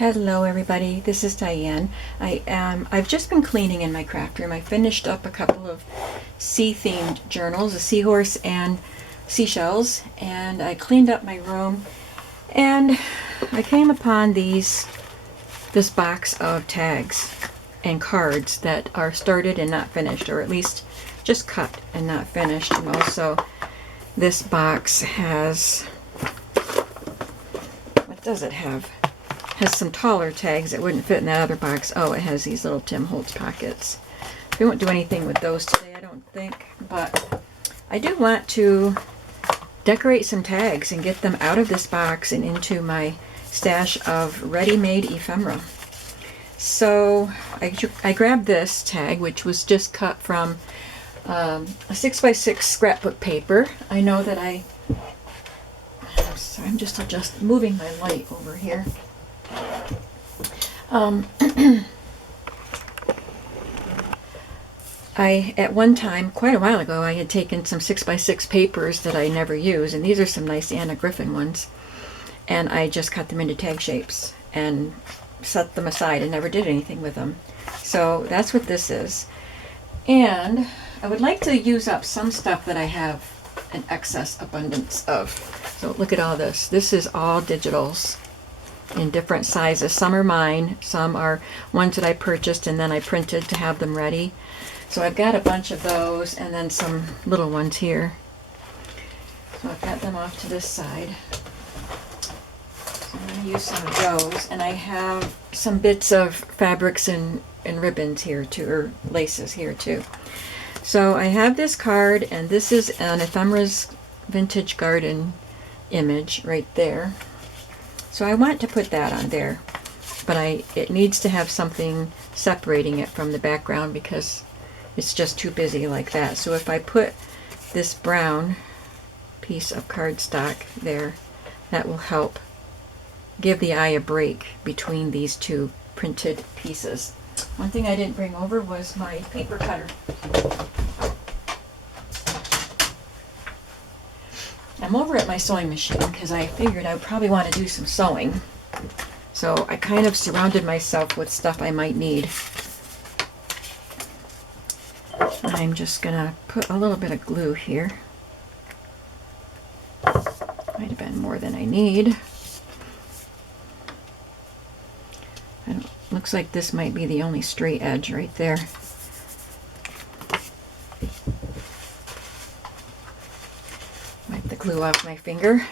Hello everybody, this is Diane. I've just been cleaning in my craft room. I finished up a couple of sea-themed journals, a seahorse and seashells, and I cleaned up my room and I came upon this box of tags and cards that are started and not finished, or at least just cut and not finished. And also this box has, what does it have? Has some taller tags that wouldn't fit in that other box. Oh, it has these little Tim Holtz pockets. We won't do anything with those today, I don't think, but I do want to decorate some tags and get them out of this box and into my stash of ready-made ephemera. So I grabbed this tag, which was just cut from a 6x6 scrapbook paper. I know that I'm sorry, I'm just moving my light over here. At one time, quite a while ago, I had taken some 6x6 papers that I never use, and these are some nice Anna Griffin ones, and I just cut them into tag shapes and set them aside and never did anything with them. So that's what this is. And I would like to use up some stuff that I have an excess abundance of. So look at all this. This is all digitals in different sizes. Some are mine, some are ones that I purchased and then I printed to have them ready. So I've got a bunch of those and then some little ones here. So I've got them off to this side. So I'm going to use some of those, and I have some bits of fabrics and ribbons here too, or laces here too. So I have this card, and this is an Ephemera's Vintage Garden image right there. So I want to put that on there, but it needs to have something separating it from the background because it's just too busy like that. So if I put this brown piece of cardstock there, that will help give the eye a break between these two printed pieces. One thing I didn't bring over was my paper cutter. I'm over at my sewing machine because I figured I would probably want to do some sewing. So I kind of surrounded myself with stuff I might need. I'm just going to put a little bit of glue here. Might have been more than I need. Looks like this might be the only straight edge right there. Wipe the glue off my finger.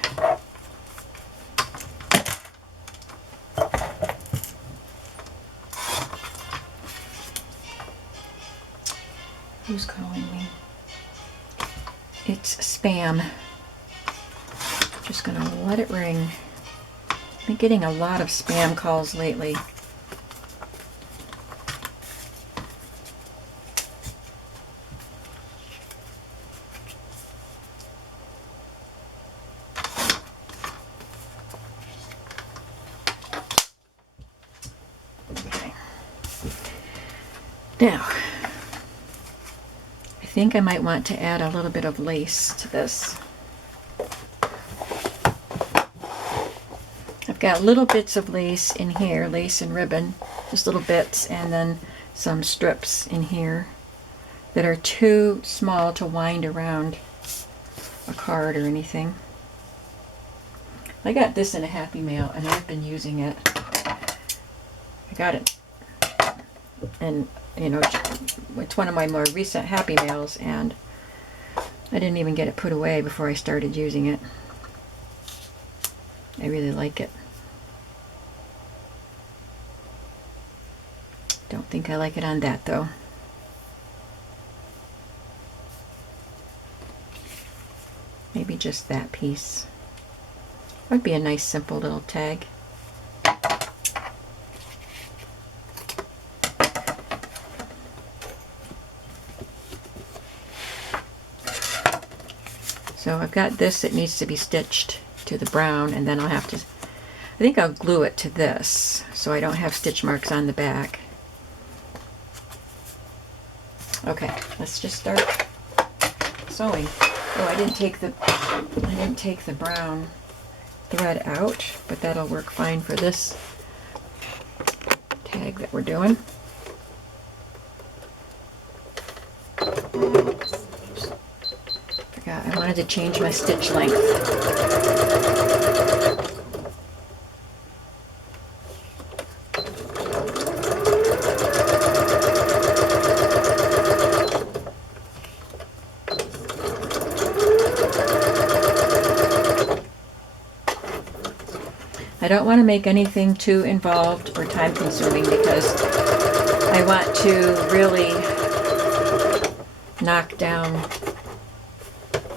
Who's calling me? It's spam. Just gonna let it ring. I've been getting a lot of spam calls lately. Now, I think I might want to add a little bit of lace to this. I've got little bits of lace in here, lace and ribbon, just little bits, and then some strips in here that are too small to wind around a card or anything. I got this in a Happy Mail and I've been using it. I got it, and you know, it's one of my more recent Happy Mails, and I didn't even get it put away before I started using it. I really like it. Don't think I like it on that though. Maybe just that piece. Would be a nice simple little tag. So I've got this that needs to be stitched to the brown, and then I think I'll glue it to this so I don't have stitch marks on the back. Okay, let's just start sewing. Oh, I didn't take the brown thread out, but that'll work fine for this tag that we're doing. Forgot I wanted to change my stitch length. I don't want to make anything too involved or time consuming because I want to really knock down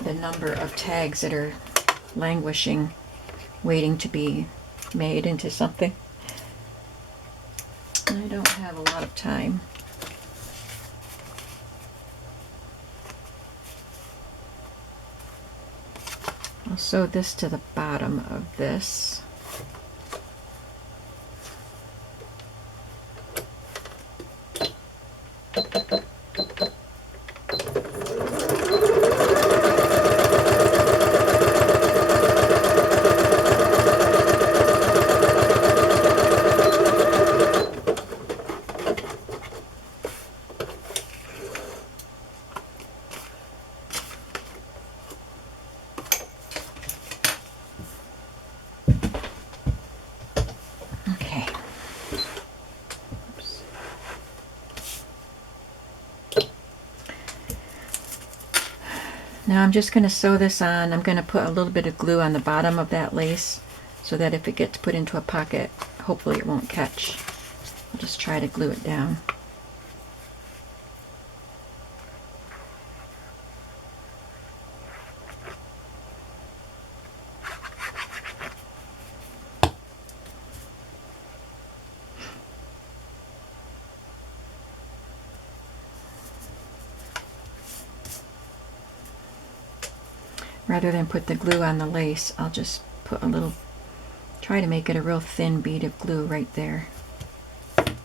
the number of tags that are languishing, waiting to be made into something. I don't have a lot of time. I'll sew this to the bottom of this. Now I'm just going to sew this on. I'm going to put a little bit of glue on the bottom of that lace so that if it gets put into a pocket, hopefully it won't catch. I'll just try to glue it down. Rather than put the glue on the lace, I'll just put a little, try to make it a real thin bead of glue right there. I'm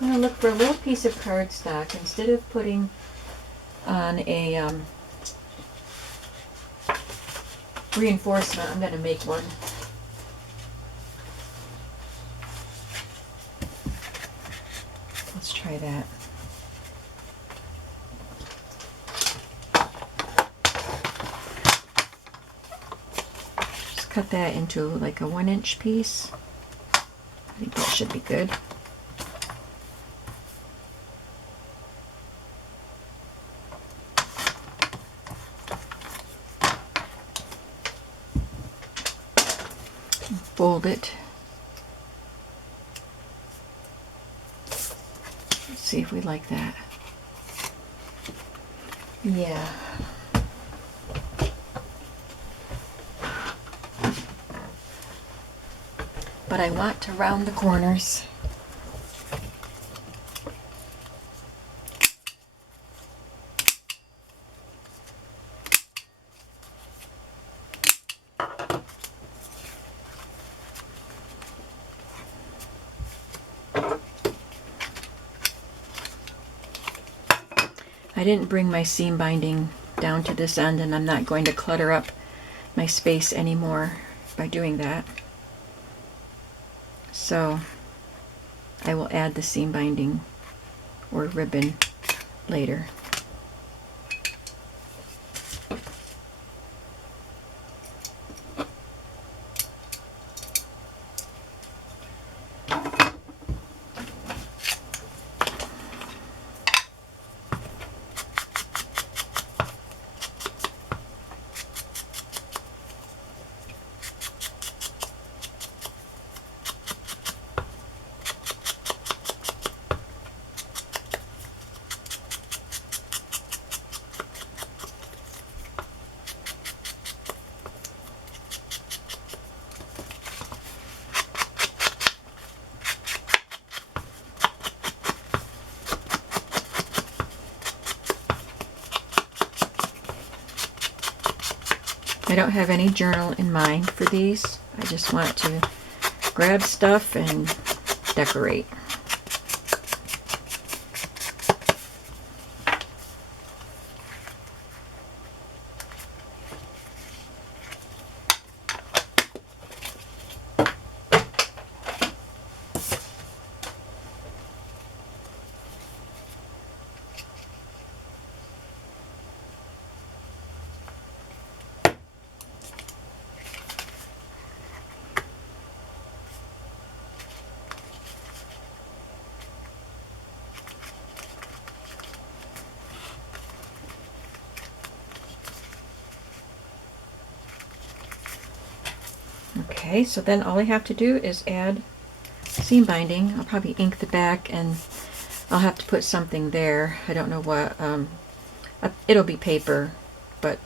going to look for a little piece of cardstock. Instead of putting on a reinforcement, I'm going to make one. Let's try that. Just cut that into like a 1-inch piece. I think that should be good. Fold it. Let's see if we like that. Yeah. But I want to round the corners. I didn't bring my seam binding down to this end, and I'm not going to clutter up my space anymore by doing that. So I will add the seam binding or ribbon later. I don't have any journal in mind for these. I just want to grab stuff and decorate. Okay, so then all I have to do is add seam binding. I'll probably ink the back, and I'll have to put something there. I don't know what. It'll be paper, but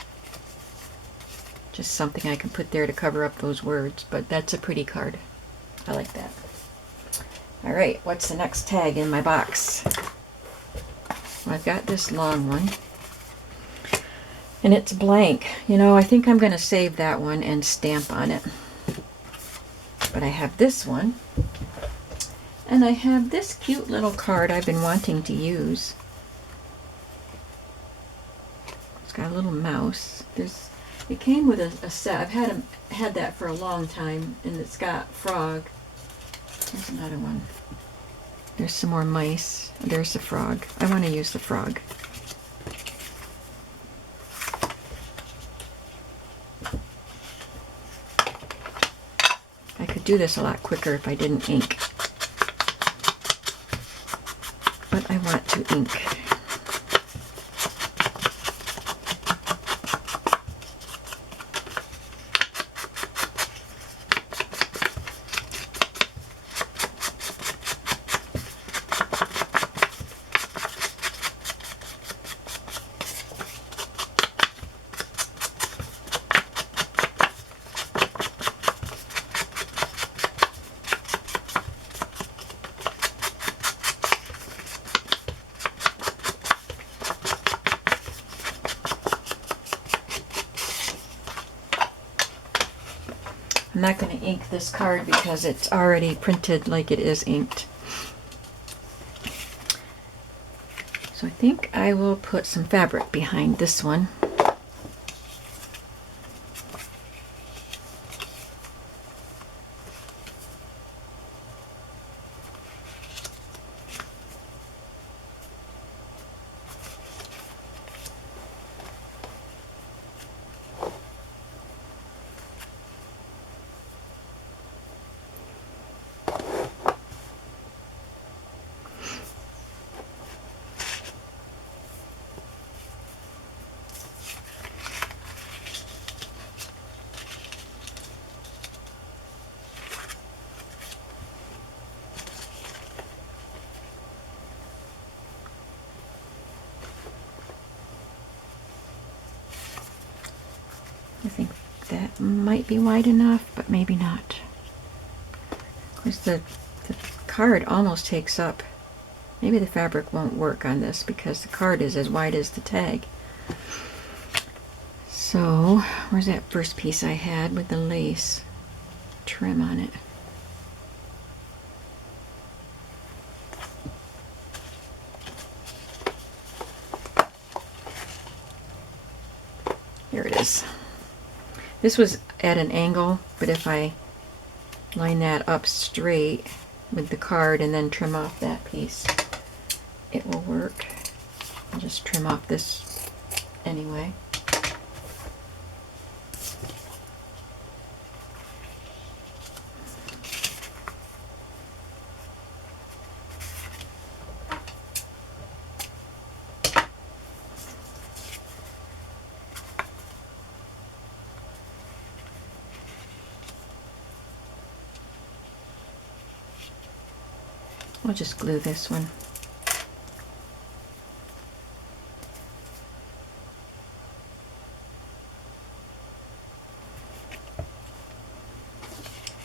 just something I can put there to cover up those words. But that's a pretty card. I like that. All right, what's the next tag in my box? Well, I've got this long one, and it's blank. You know, I think I'm going to save that one and stamp on it. But I have this one, and I have this cute little card I've been wanting to use. It's got a little mouse. It came with a set. I've had that for a long time, and it's got frog. There's another one. There's some more mice. There's the frog. I want to use the frog. I could do this a lot quicker if I didn't ink. But I want to ink. I'm not going to ink this card because it's already printed like it is inked. So I think I will put some fabric behind this one. I think that might be wide enough, but maybe not. Because the card almost takes up. Maybe the fabric won't work on this because the card is as wide as the tag. So, where's that first piece I had with the lace trim on it? Here it is. This was at an angle, but if I line that up straight with the card and then trim off that piece, it will work. I'll just trim off this anyway. I'll just glue this one.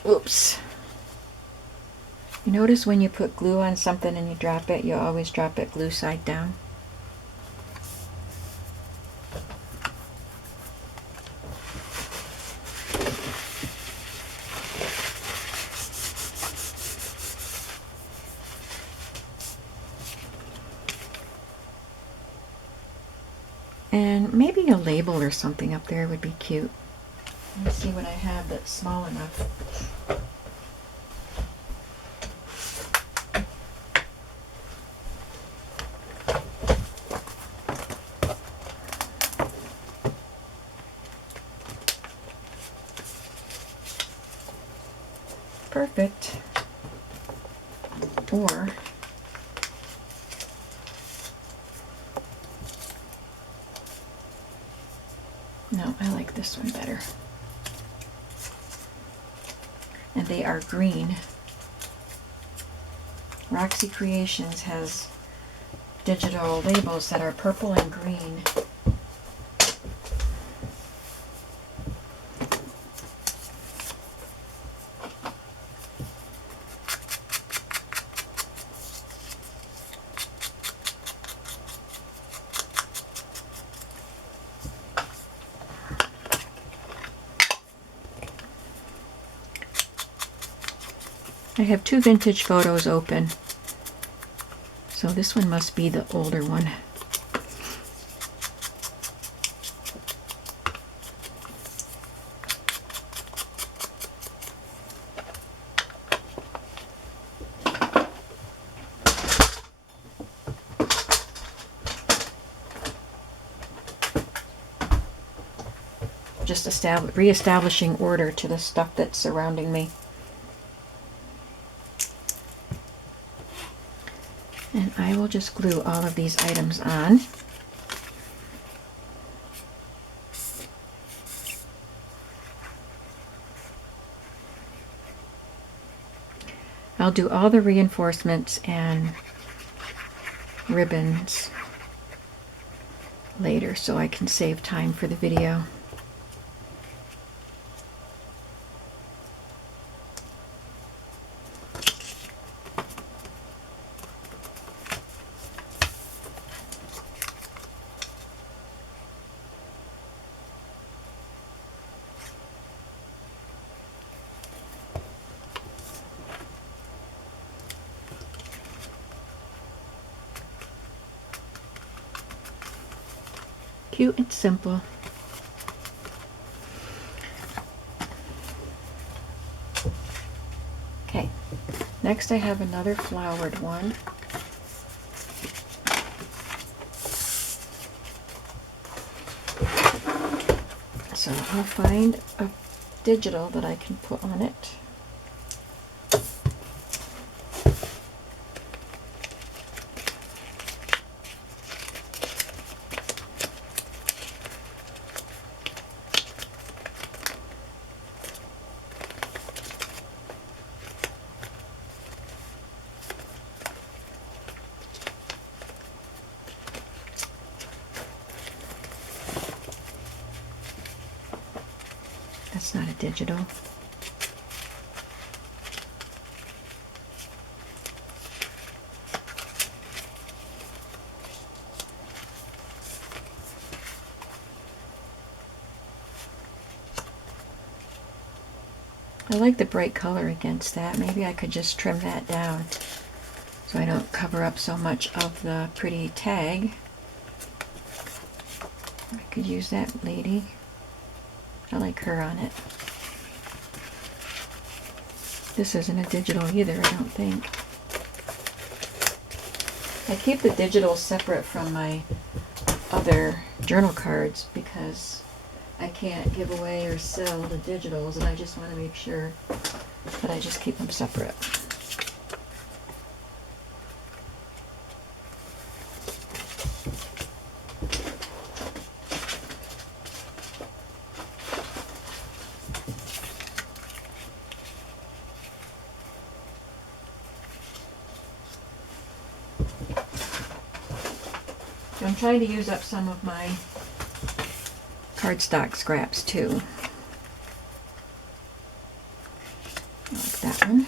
Oops. You notice when you put glue on something and you drop it, you always drop it glue side down. And maybe a label or something up there would be cute. Let me see what I have that's small enough. Perfect. Or no, I like this one better. and they are green. Roxy Creations has digital labels that are purple and green. I have 2 vintage photos open, so this one must be the older one. Just re-establishing order to the stuff that's surrounding me. And I will just glue all of these items on. I'll do all the reinforcements and ribbons later so I can save time for the video. Cute and simple. Okay, next I have another flowered one. So I'll find a digital that I can put on it. That's not a digital. I like the bright color against that. Maybe I could just trim that down so I don't cover up so much of the pretty tag. I could use that lady. I like her on it. This isn't a digital either, I don't think. I keep the digital separate from my other journal cards because I can't give away or sell the digitals, and I just want to make sure that I just keep them separate. I'm trying to use up some of my cardstock scraps too. I like that one.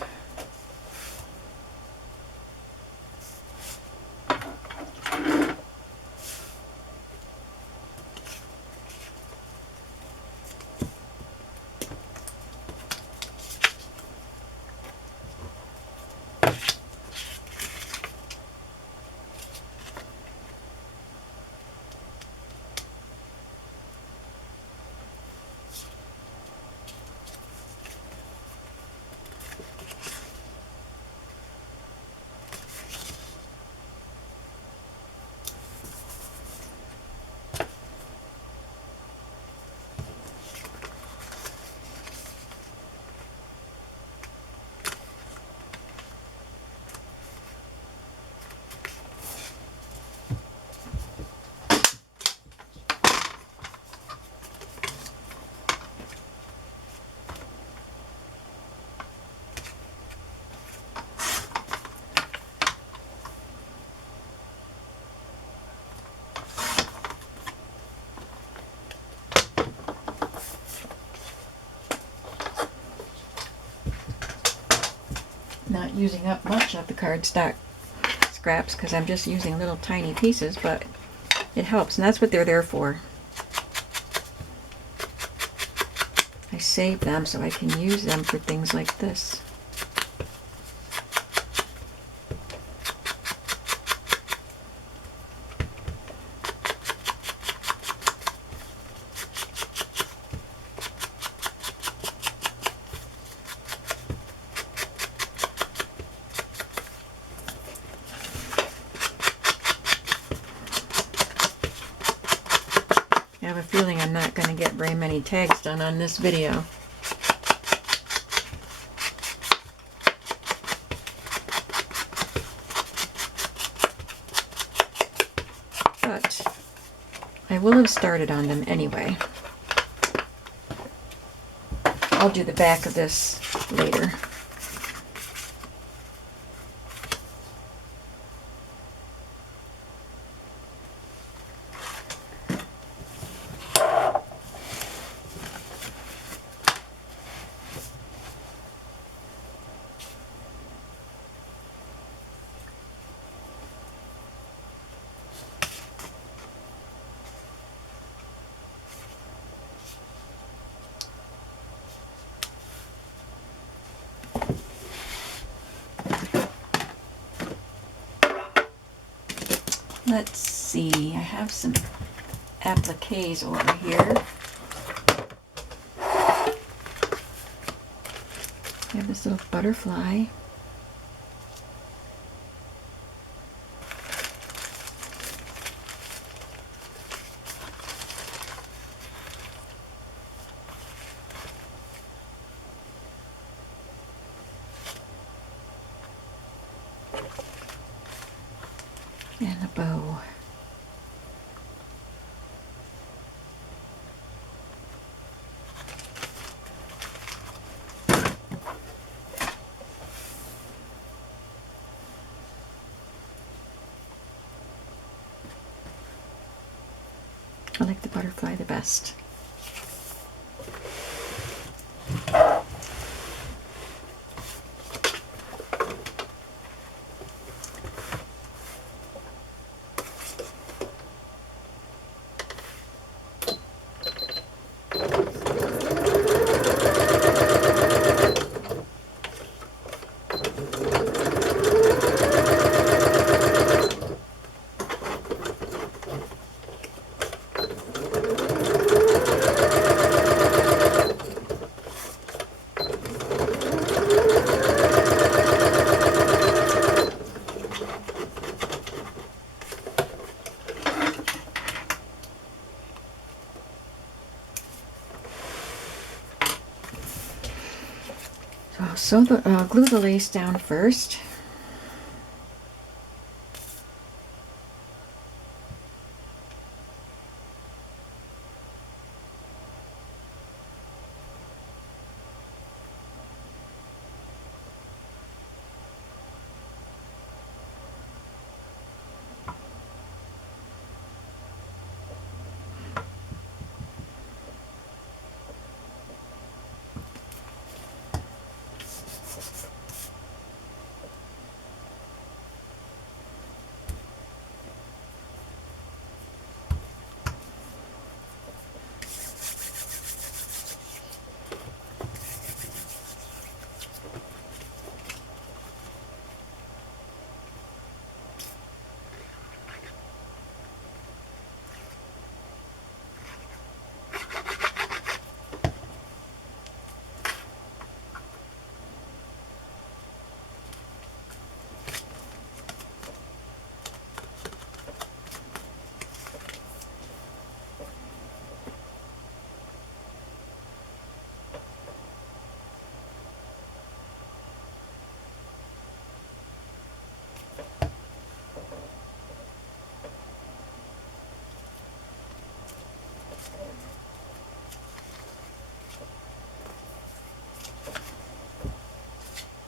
using up much of the cardstock scraps because I'm just using little tiny pieces, but it helps, and that's what they're there for. I save them so I can use them for things like this. I have a feeling I'm not going to get very many tags done on this video. But I will have started on them anyway. I'll do the back of this later. Let's see, I have some appliques over here. I have this little butterfly. And a bow. I like the butterfly the best. So glue the lace down first.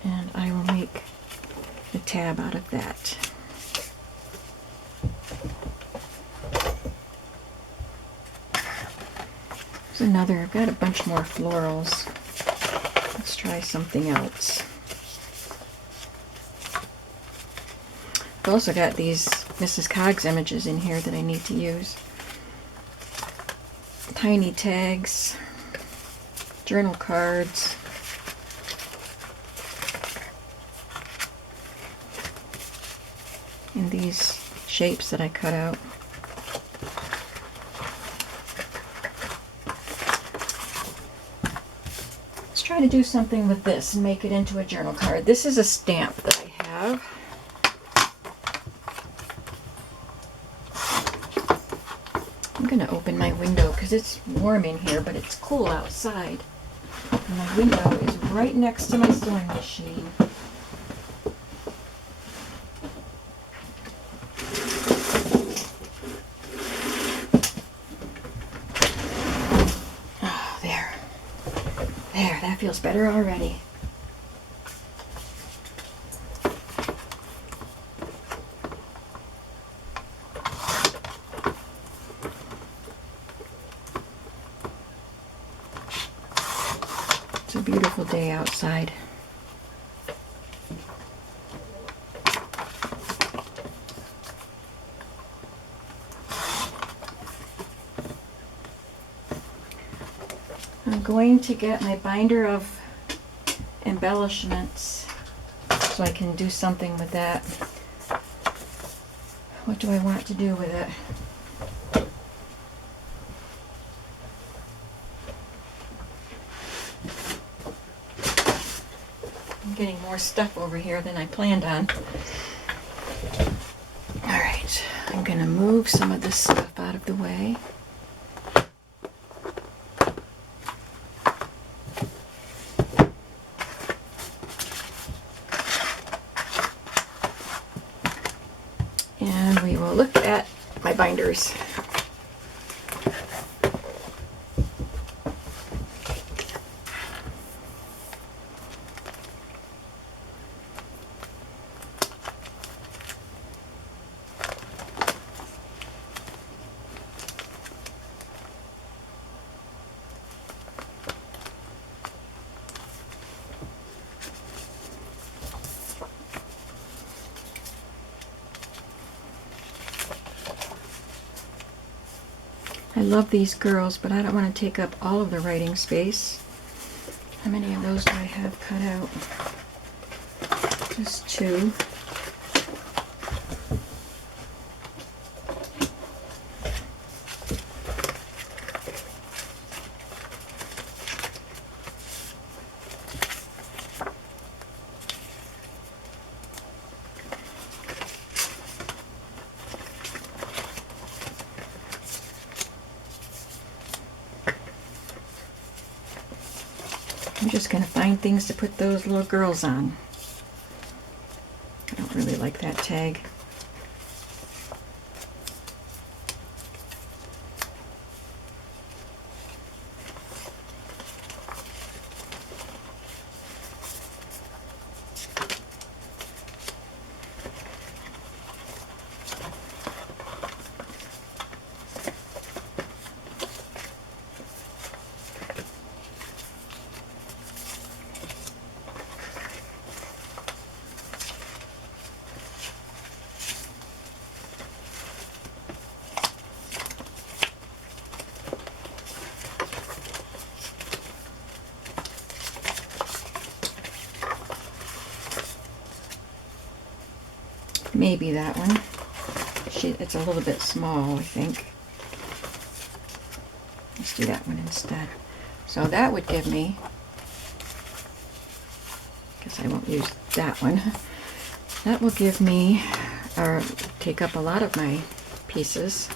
And I will make a tab out of that. There's another, I've got a bunch more florals. Let's try something else. I've also got these Mrs. Coggs images in here that I need to use. Tiny tags, journal cards, and these shapes that I cut out. Let's try to do something with this and make it into a journal card. This is a stamp that I have. I'm going to open my window because it's warm in here, but it's cool outside. And my window is right next to my sewing machine. Oh, there. There, that feels better already. It's a beautiful day outside. I'm going to get my binder of embellishments so I can do something with that. What do I want to do with it? I'm getting more stuff over here than I planned on. Alright, I'm going to move some of this stuff out of the way. And we will look at my binders. I love these girls, but I don't want to take up all of the writing space. How many of those do I have cut out? Just 2. I'm just going to find things to put those little girls on. I don't really like that tag. Maybe that one. It's a little bit small, I think. Let's do that one instead. So that would give me, guess I won't use that one. That will give me, or take up a lot of my pieces.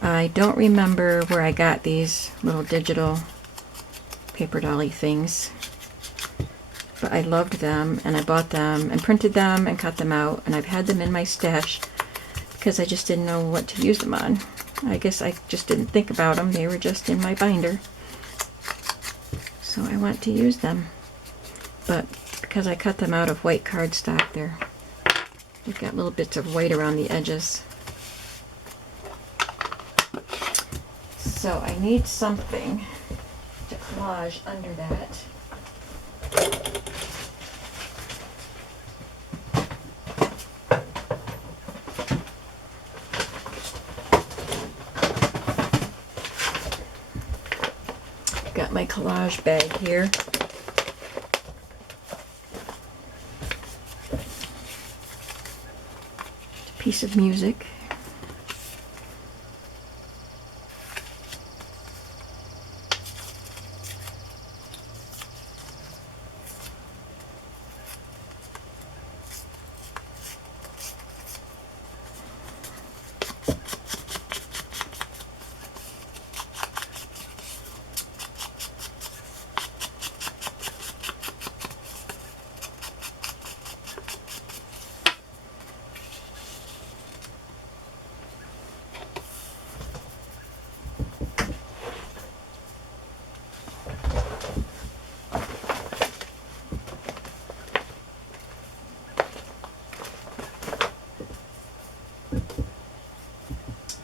I don't remember where I got these little digital paper dolly things, but I loved them and I bought them and printed them and cut them out, and I've had them in my stash because I just didn't know what to use them on. I guess I just didn't think about them. They were just in my binder. So I want to use them. But because I cut them out of white cardstock, they've got little bits of white around the edges. So I need something to collage under that. Got my collage bag here. Piece of music.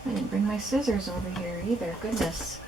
I didn't bring my scissors over here either, goodness.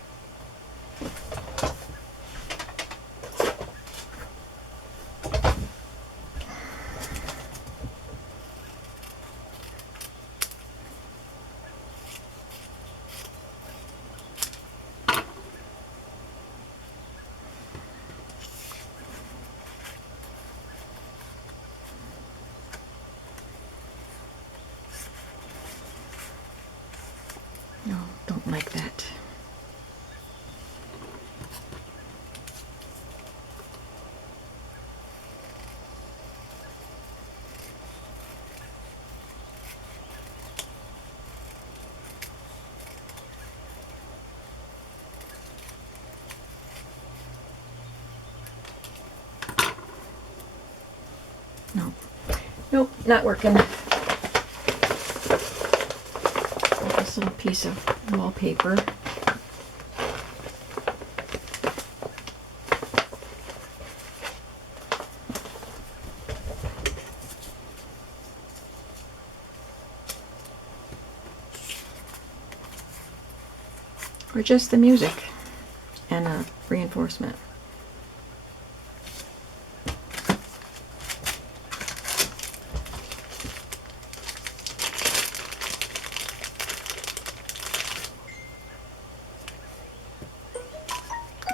No, don't like that. No. Nope, not working. This little piece of wallpaper. Or just the music and a reinforcement.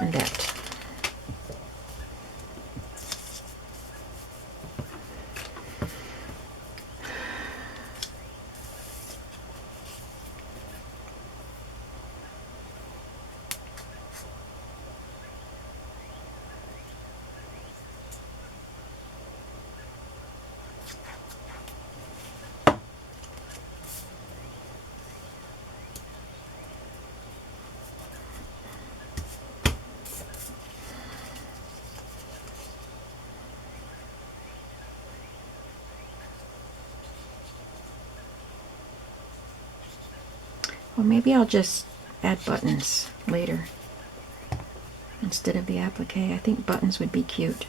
And that. Well, maybe I'll just add buttons later instead of the applique. I think buttons would be cute.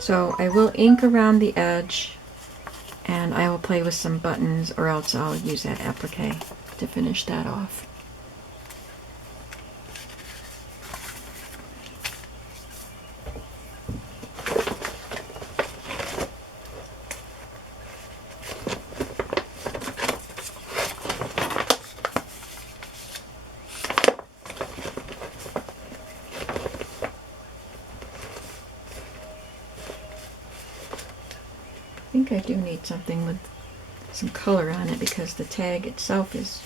So I will ink around the edge and I will play with some buttons, or else I'll use that applique to finish that off. I think I do need something with some color on it because the tag itself is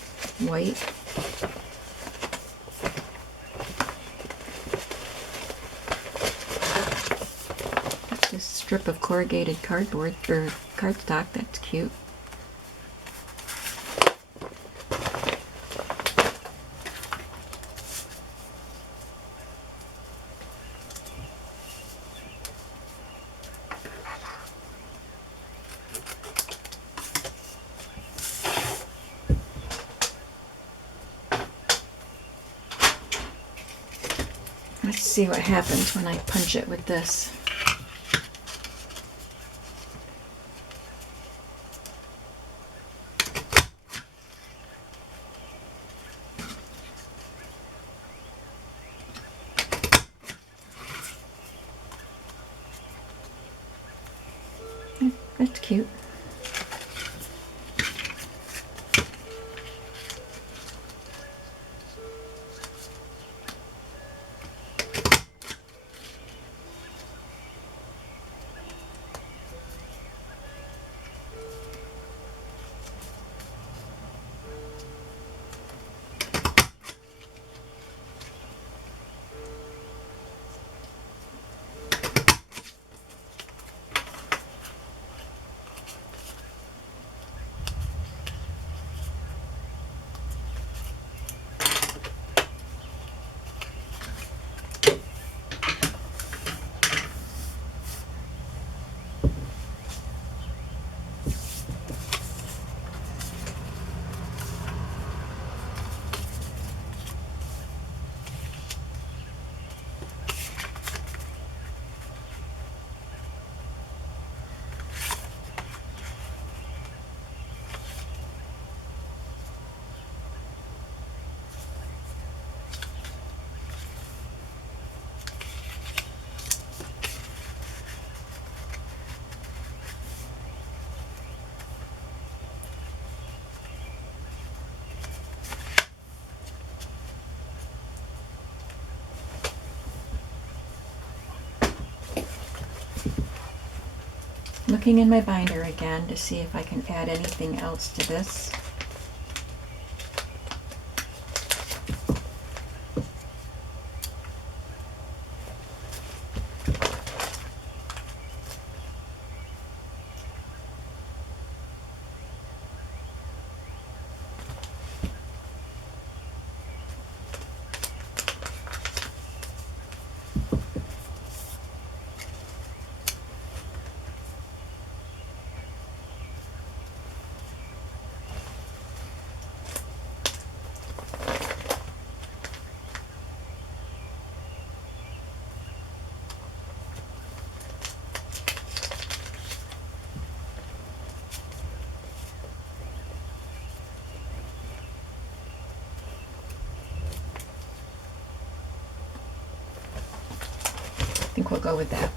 white. This strip of corrugated cardboard or cardstock, that's cute. Let's see what happens when I punch it with this. That's cute. Looking in my binder again to see if I can add anything else to this. I think we'll go with that.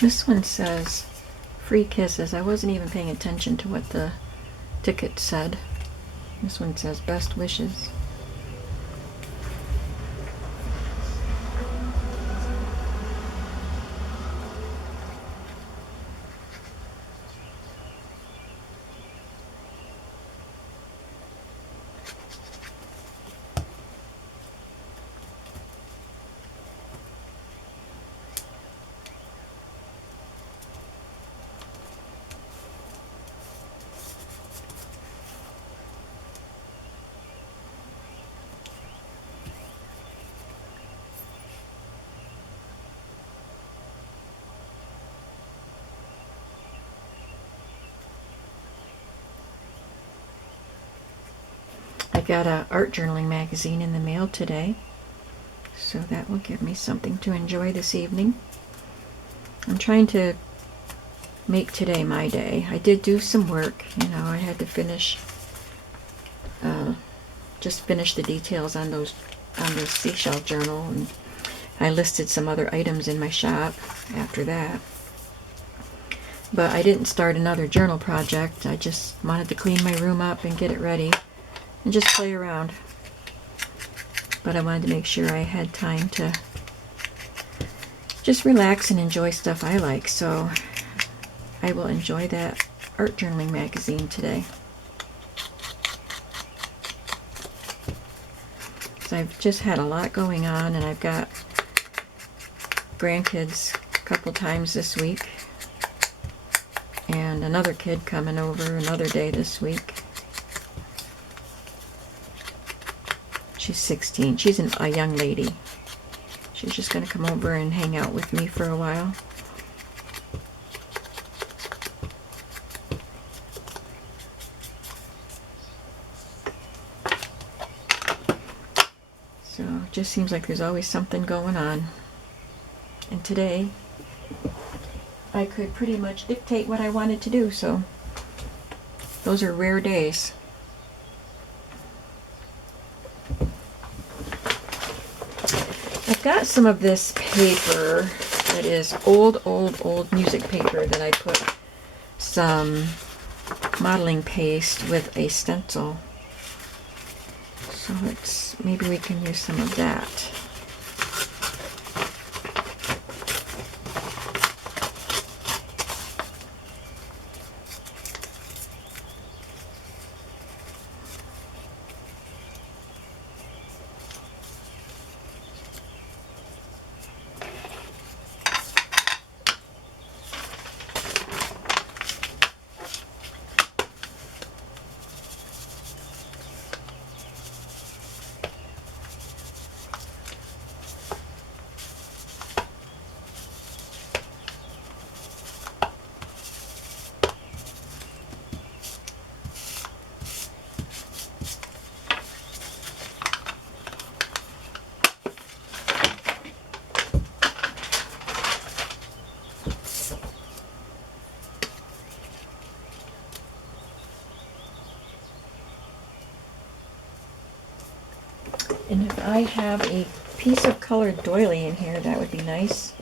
This one says free kisses. I wasn't even paying attention to what the ticket said. This one says best wishes. I got a art journaling magazine in the mail today, so that will give me something to enjoy this evening. I'm trying to make today my day. I did do some work, you know, I had to finish, just finish the details on those seashell journal, and I listed some other items in my shop after that. But I didn't start another journal project. I just wanted to clean my room up and get it ready and just play around. But I wanted to make sure I had time to just relax and enjoy stuff I like, so I will enjoy that art journaling magazine today. So I've just had a lot going on, and I've got grandkids a couple times this week, and and another kid coming over another day this week. She's 16. She's a young lady. She's just going to come over and hang out with me for a while. So it just seems like there's always something going on. And today, I could pretty much dictate what I wanted to do, so those are rare days. I've got some of this paper that is old music paper that I put some modeling paste with a stencil. So maybe we can use some of that. And if I have a piece of colored doily in here, that would be nice.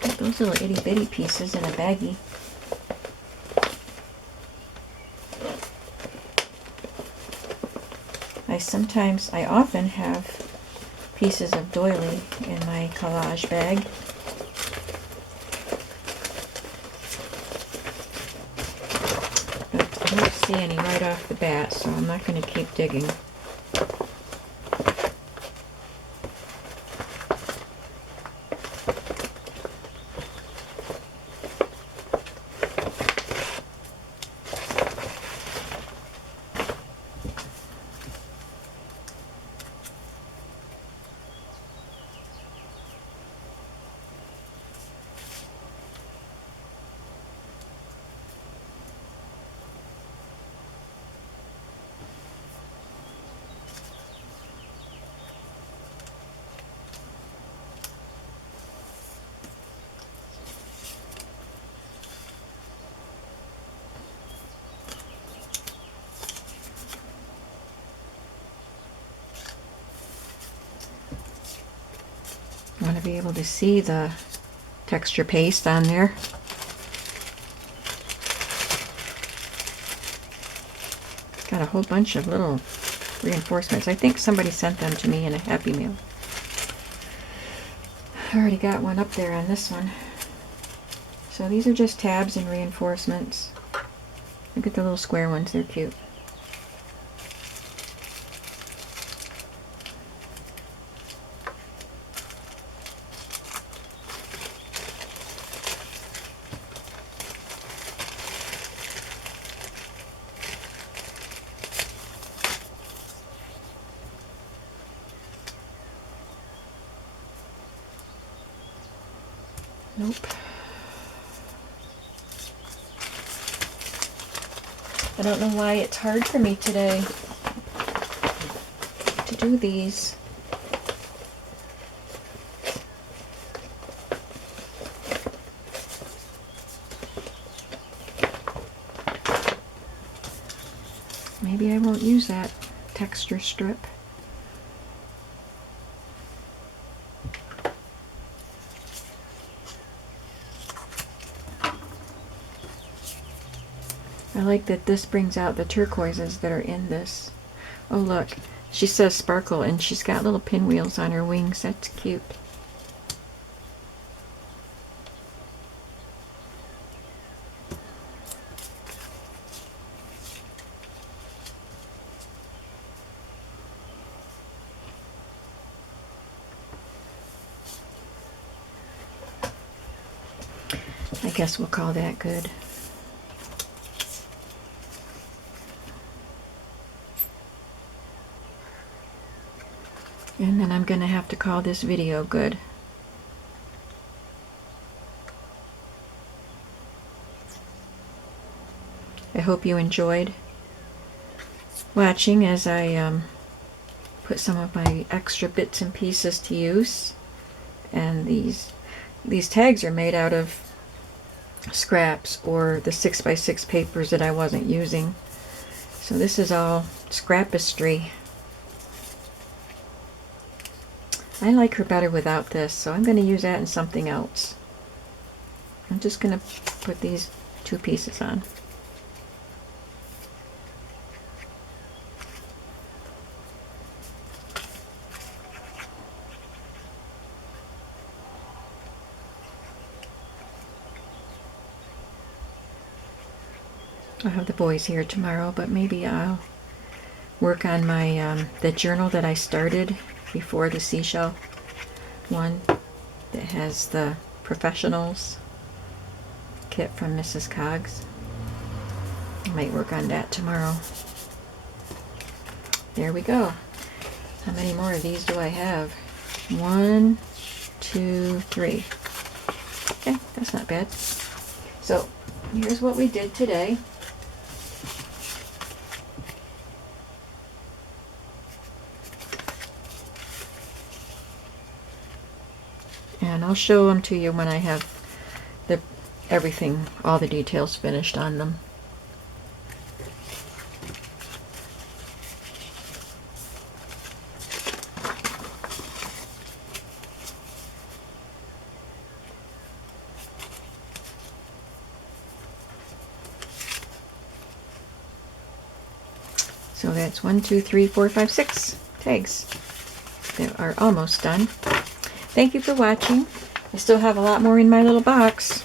Put those little itty bitty pieces in a baggie. I often have pieces of doily in my collage bag. But I don't see any right off the bat, so I'm not going to keep digging. I want to be able to see the texture paste on there. Got a whole bunch of little reinforcements. I think somebody sent them to me in a Happy Meal. I already got one up there on this one. So these are just tabs and reinforcements. Look at the little square ones, they're cute. Nope. I don't know why it's hard for me today to do these. Maybe I won't use that texture strip. I like that this brings out the turquoises that are in this. Oh look, she says sparkle and she's got little pinwheels on her wings. That's cute. I guess we'll call that good. And then I'm going to have to call this video good. I hope you enjoyed watching as I put some of my extra bits and pieces to use. And these tags are made out of scraps or the 6x6 papers that I wasn't using. So this is all Scrapistry. I like her better without this, so I'm going to use that in something else. I'm just going to put these 2 pieces on. I'll have the boys here tomorrow, but maybe I'll work on my the journal that I started before the seashell one that has the professionals kit from Mrs. Coggs. I might work on that tomorrow. There we go. How many more of these do I have? 1, 2, 3. Okay, that's not bad. So here's what we did today. And I'll show them to you when I have everything, all the details finished on them. So that's 1, 2, 3, 4, 5, 6 tags that are almost done. Thank you for watching. I still have a lot more in my little box,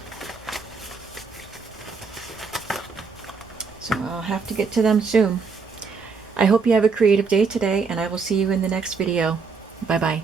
so I'll have to get to them soon. I hope you have a creative day today, and I will see you in the next video. Bye-bye.